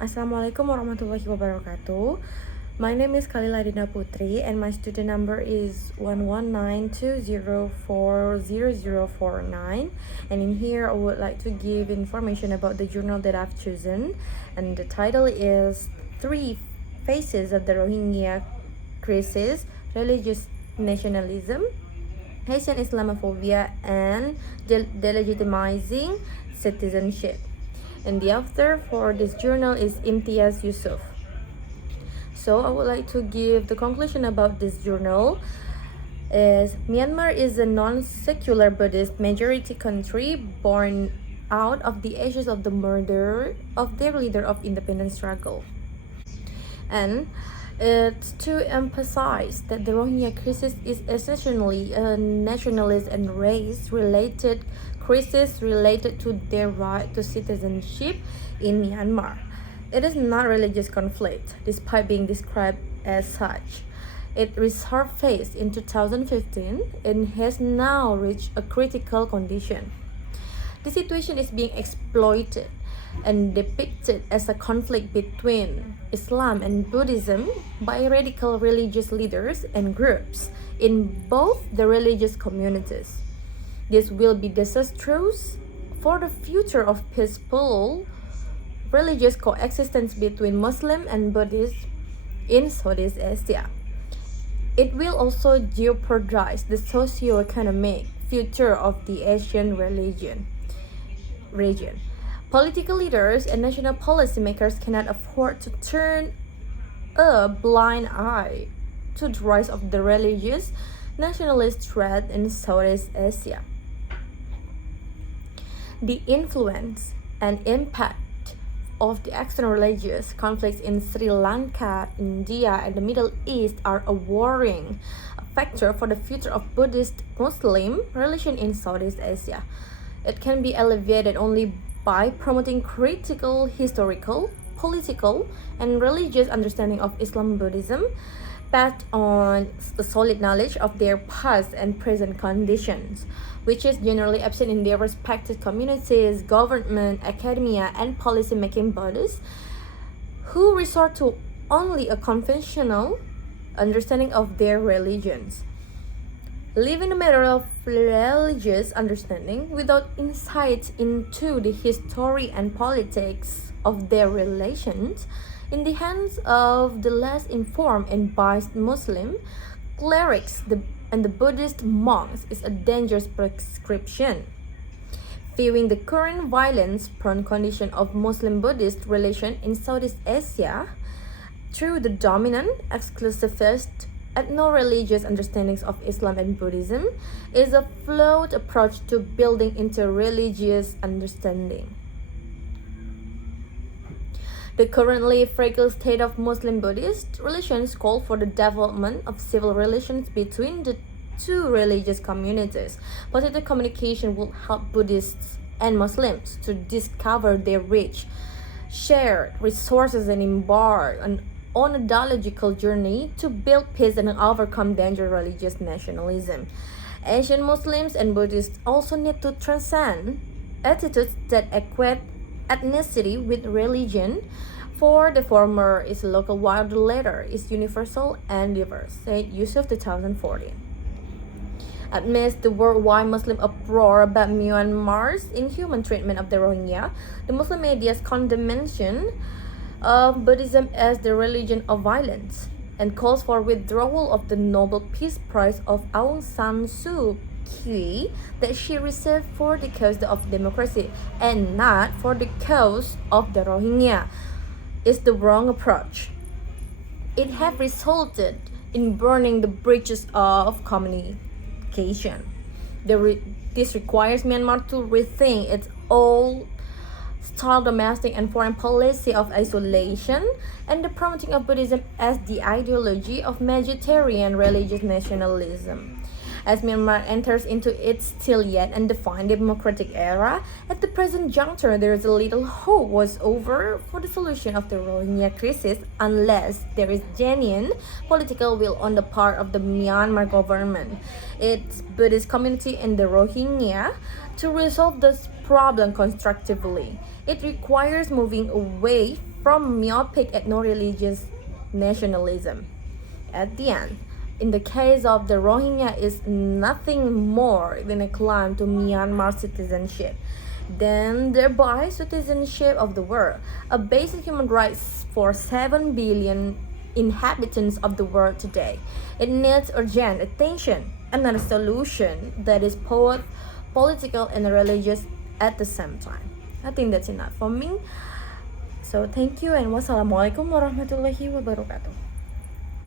Assalamualaikum warahmatullahi wabarakatuh. My name is Khalilah Adinda Putri and my student number is 11920400049. And in here I would like to give information about the journal that I've chosen, and the title is Three Faces of the Rohingya Crisis: Religious Nationalism, Haitian Islamophobia, and Delegitimizing Citizenship. And the author for this journal is Imtiaz Yusuf. So I would like to give the conclusion about this journal. Is Myanmar is a non-secular Buddhist majority country born out of the ashes of the murder of their leader of independence struggle. And it's to emphasize that the Rohingya crisis is essentially a nationalist and race-related crisis related to their right to citizenship in Myanmar. It is not a religious conflict, despite being described as such. It resurfaced in 2015 and has now reached a critical condition. The situation is being exploited and depicted as a conflict between Islam and Buddhism by radical religious leaders and groups in both the religious communities. This will be disastrous for the future of peaceful religious coexistence between Muslim and Buddhists in Southeast Asia. It will also jeopardize the socio-economic future of the Asian region. Political leaders and national policymakers cannot afford to turn a blind eye to the rise of the religious nationalist threat in Southeast Asia. The influence and impact of the external religious conflicts in Sri Lanka, India, and the Middle East are a worrying factor for the future of Buddhist-Muslim relation in Southeast Asia. It can be alleviated only by promoting critical historical, political, and religious understanding of Islam and Buddhism based on the solid knowledge of their past and present conditions, which is generally absent in their respective communities, government, academia, and policy-making bodies, who resort to only a conventional understanding of their religions. Leaving the matter of religious understanding without insight into the history and politics of their relations in the hands of the less informed and biased Muslim clerics and the Buddhist monks is a dangerous prescription. Viewing the current violence-prone condition of Muslim-Buddhist relation in Southeast Asia through the dominant, exclusivist, ethno-religious understandings of Islam and Buddhism is a flawed approach to building interreligious understanding. The currently fragile state of Muslim-Buddhist relations call for the development of civil relations between the two religious communities. Positive communication will help Buddhists and Muslims to discover their rich, shared resources and embark on a dialogical journey to build peace and overcome dangerous religious nationalism. Asian Muslims and Buddhists also need to transcend attitudes that equate ethnicity with religion, for the former is local while the latter is universal and diverse, said Yusuf 2014. Amidst the worldwide Muslim uproar about Myanmar's inhuman treatment of the Rohingya, the Muslim media's condemnation of Buddhism as the religion of violence and calls for withdrawal of the Nobel Peace Prize of Aung San Suu Kyi that she received for the cause of democracy and not for the cause of the Rohingya is the wrong approach. It has resulted in burning the bridges of communication. This requires Myanmar to rethink its old style domestic and foreign policy of isolation and the promoting of Buddhism as the ideology of Mediterranean religious nationalism. As Myanmar enters into its still yet undefined democratic era, at the present juncture there is little hope whatsoever for the solution of the Rohingya crisis unless there is genuine political will on the part of the Myanmar government, its Buddhist community and the Rohingya to resolve the problem constructively. It requires moving away from myopic ethno-religious nationalism. At the end, in the case of the Rohingya, is nothing more than a claim to Myanmar citizenship, then thereby citizenship of the world, a basic human right for 7 billion inhabitants of the world today. It needs urgent attention and not a solution that is both political and religious at the same time. I think that's enough for me. So thank you and wassalamualaikum warahmatullahi wabarakatuh.